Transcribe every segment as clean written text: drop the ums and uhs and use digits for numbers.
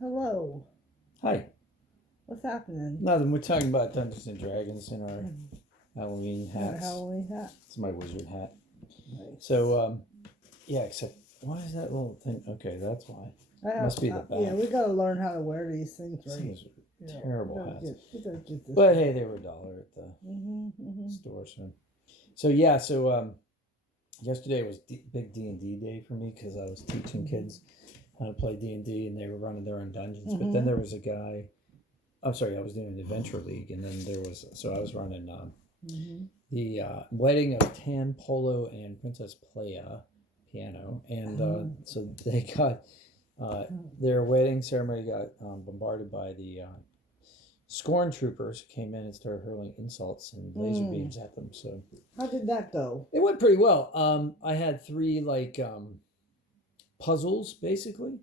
Hello. Hi. What's happening? Nothing. We're talking about Dungeons and Dragons in our Halloween Your hats. Halloween hat? It's my wizard hat. Nice. So, yeah, except, why is that little thing? Okay, that's why. Must be the back. Yeah, we gotta learn how to wear these things right. These are terrible hats. We gotta get this. But hey, they were $1 at the store. Yesterday was big D&D day for me because I was teaching kids how to play D&D and they were running their own dungeons. But then there was a guy, I was doing an adventure league, and then I was running the wedding of Tan Polo and Princess Playa piano, and so they got their wedding ceremony got bombarded by the Scorn troopers who came in and started hurling insults and laser beams at them. So how did that go? It went pretty well. I had 3 puzzles basically,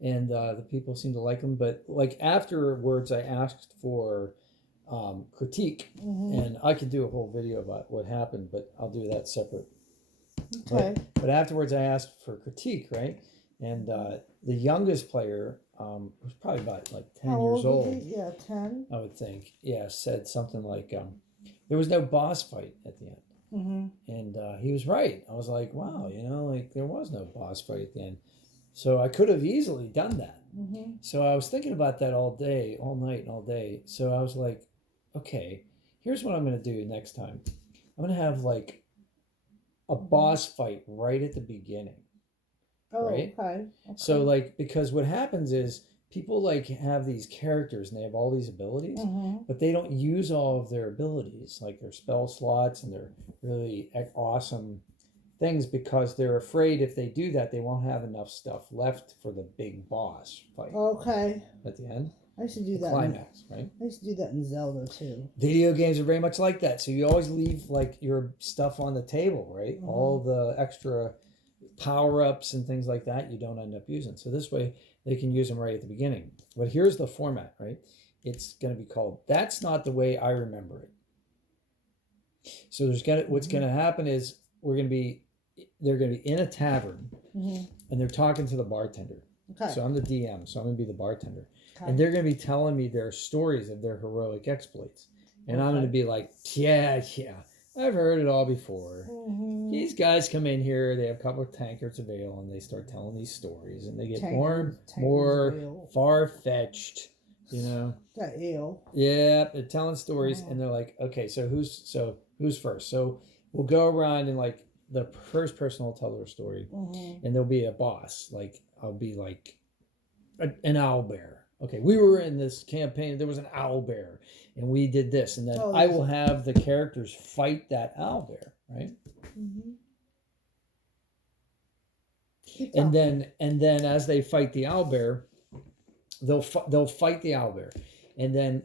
and the people seemed to like them. But afterwards, I asked for critique, and I could do a whole video about what happened, but I'll do that separate. Okay. But afterwards, I asked for critique, right? And the youngest player, was probably about 10 years old. Was he? Yeah, 10. I would think. Yeah, said something like, there was no boss fight at the end. And he was right. I was like, wow, there was no boss fight at the end. So I could have easily done that. So I was thinking about that all day, all night, and all day. So I was like, okay, here's what I'm going to do next time. I'm going to have a boss fight right at the beginning. Oh, right? Okay. So because what happens is people have these characters and they have all these abilities, but they don't use all of their abilities, like their spell slots and their really awesome things, because they're afraid if they do that, they won't have enough stuff left for the big boss fight. Okay. At the end. I used to do that. Climax, right? I used to do that in Zelda too. Video games are very much like that. So you always leave your stuff on the table, right? All the extra power-ups and things like that you don't end up using. So this way they can use them right at the beginning. But here's the format, right? It's going to be called That's Not the Way I Remember It. So what's going to happen is they're going to be in a tavern and they're talking to the bartender. Okay. So I'm the DM, so I'm going to be the bartender. Okay. And they're going to be telling me their stories of their heroic exploits. And I'm going to be like, yeah, I've heard it all before. These guys come in here, they have a couple of tankards of ale, and they start telling these stories, and they get more far-fetched, That ale. Yeah, they're telling stories, and they're like, okay, so who's first? So we'll go around, and the first person will tell their story, and there'll be a boss. I'll be an owlbear. Okay, we were in this campaign, there was an owlbear, and we did this, and then I will have the characters fight that owlbear, right? And then as they fight the owlbear, they'll fight the owlbear, and then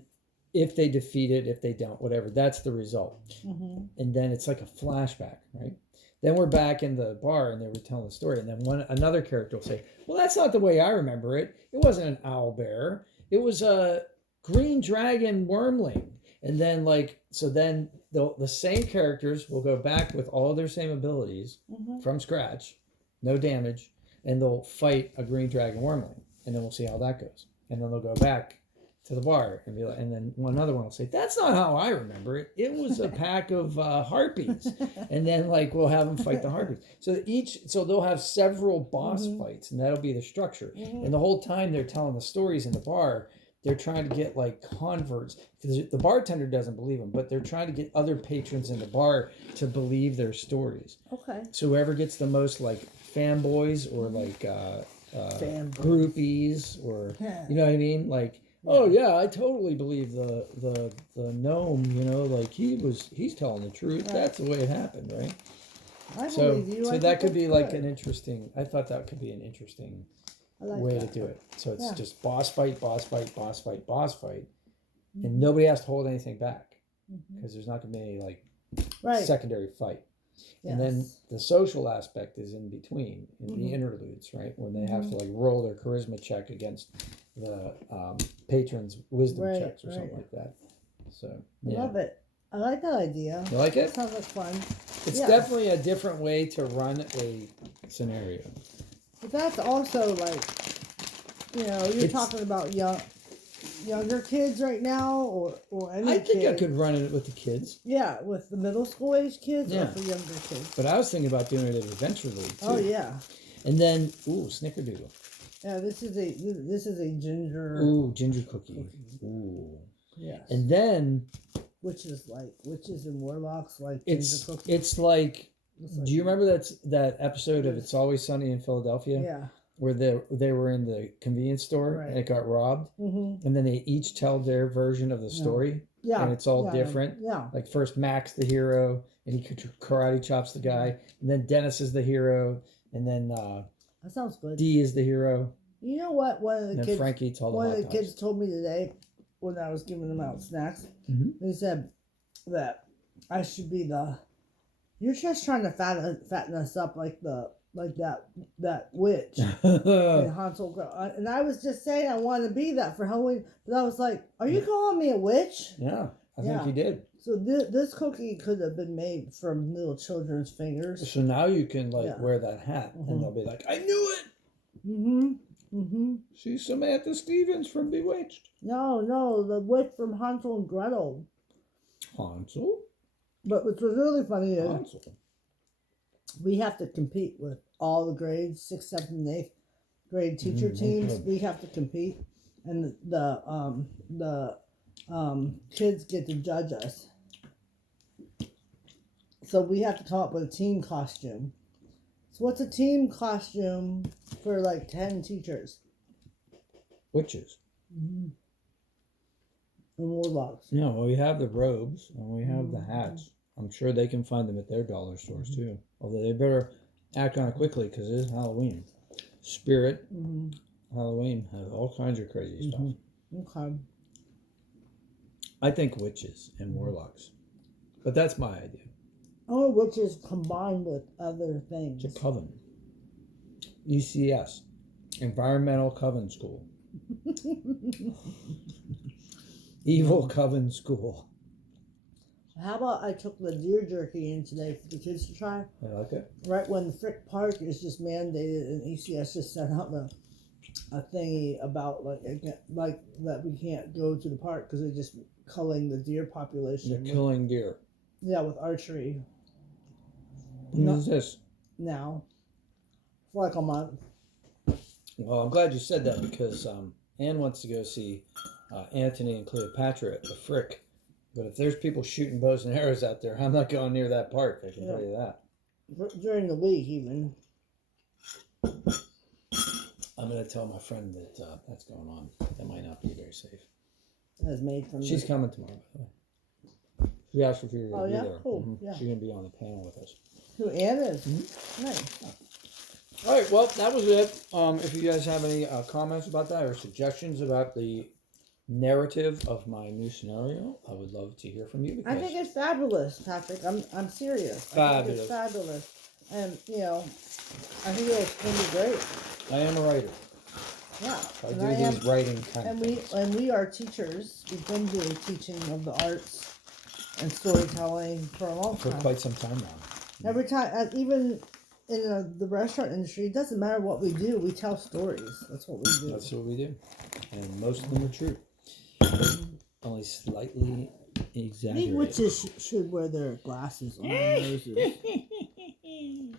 if they defeat it, if they don't, whatever, that's the result. And then it's like a flashback, right? Then we're back in the bar and they were telling the story, and then another character will say, well, that's not the way I remember it. It wasn't an owlbear. It was a green dragon wormling. And then then the same characters will go back with all their same abilities from scratch, no damage, and they'll fight a green dragon wormling. And then we'll see how that goes. And then they'll go back to the bar and and then another one will say, that's not how I remember it. It was a pack of harpies. And then we'll have them fight the harpies. So they'll have several boss fights, and that'll be the structure. And the whole time they're telling the stories in the bar, they're trying to get converts, because the bartender doesn't believe them, but they're trying to get other patrons in the bar to believe their stories. Okay. So whoever gets the most fanboys or groupies, or you know what I mean? Oh yeah, I totally believe the gnome, he's telling the truth. Right. That's the way it happened, right? I believe you. So that could be an interesting, I thought that could be an interesting way to do it. So it's just boss fight, and nobody has to hold anything back, because there's not going to be any secondary fight. Yes. And then the social aspect is in between, in the interludes, right? When they have to roll their charisma check against the patron's wisdom checks or something like that. So I love it. I like that idea. You like it? Sounds like fun. It's definitely a different way to run a scenario. But that's also you're talking about younger kids right now, or any I think kid. I could run it with the kids. Yeah, with the middle school age kids Yeah. or for younger kids. But I was thinking about doing it at Adventure League too. Oh yeah. And then Snickerdoodle. Yeah, this is a ginger. Ooh, ginger cookie. Ooh. Yes. And then witches and warlocks like it's ginger cookies. it's like. Do you remember that episode of It's Always Sunny in Philadelphia? Yeah. Where they were in the convenience store and it got robbed, and then they each tell their version of the story. Yeah. And it's all different. Yeah. Like first Max the hero, and he karate chops the guy, and then Dennis is the hero, and then that sounds good. Dee is the hero. You know what? One of the kids told me today when I was giving them out snacks. Mm-hmm. They said that I should be you're just trying to fatten us up like that witch in Hansel Girl. And I was just saying I want to be that for Halloween, but I was like, are you calling me a witch? Yeah, I think you did. So this cookie could have been made from little children's fingers. So now you can wear that hat, and they'll be like, I knew it. She's Samantha Stevens from Bewitched. No, the witch from Hansel and Gretel. Hansel? But what's really funny is Hansel. We have to compete with all the grades, 6th, 7th, and 8th grade teacher teams. Okay. We have to compete, and the kids get to judge us. So we have to come up with a team costume. So what's a team costume for 10 teachers? Witches. And warlocks. Yeah, well, we have the robes and we have the hats. I'm sure they can find them at their dollar stores too. Although they better act on it quickly because it is Halloween. Spirit, Halloween has all kinds of crazy stuff. Okay. I think witches and warlocks. But that's my idea. Or witches combined with other things. It's a coven. ECS. Environmental Coven School. Evil Coven School. How about I took the deer jerky in today for the kids to try? I like it. Right when the Frick Park is just mandated and ECS just sent out a thingy about that we can't go to the park because they're just culling the deer population. They're killing deer. Yeah, with archery. When is this? Now. For a month. Well, I'm glad you said that because Anne wants to go see Anthony and Cleopatra at the Frick. But if there's people shooting bows and arrows out there, I'm not going near that park. I can tell you that. During the week, even. I'm going to tell my friend that that's going on. That might not be very safe. That's made from. She's coming tomorrow, by the way. She asked if you were going to be there. Cool. Yeah. She's going to be on the panel with us. Who Anne is? Nice. All right, well, that was it. If you guys have any comments about that or suggestions about the narrative of my new scenario, I would love to hear from you. I think it's fabulous, Patrick. I'm serious. Fabulous. I think it's fabulous. And, I think it's going to be great. I am a writer. Yeah. I do these writing kind of things. And we are teachers. We've been doing teaching of the arts and storytelling for a long time. For quite some time now. Every time, even in the restaurant industry, it doesn't matter what we do. We tell stories. That's what we do. That's what we do. And most of them are true. Only slightly exaggerated. I think witches should wear their glasses on their noses.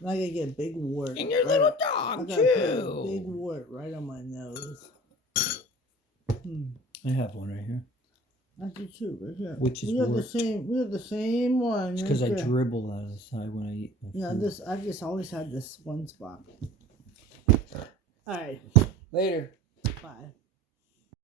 I gotta get a big wart. And your little dog, too. A big wart right on my nose. I have one right here. I do too, right here. Which is we have the same one. It's because I dribble out of the side when I eat. I've just always had this one spot. All right. Later. Bye.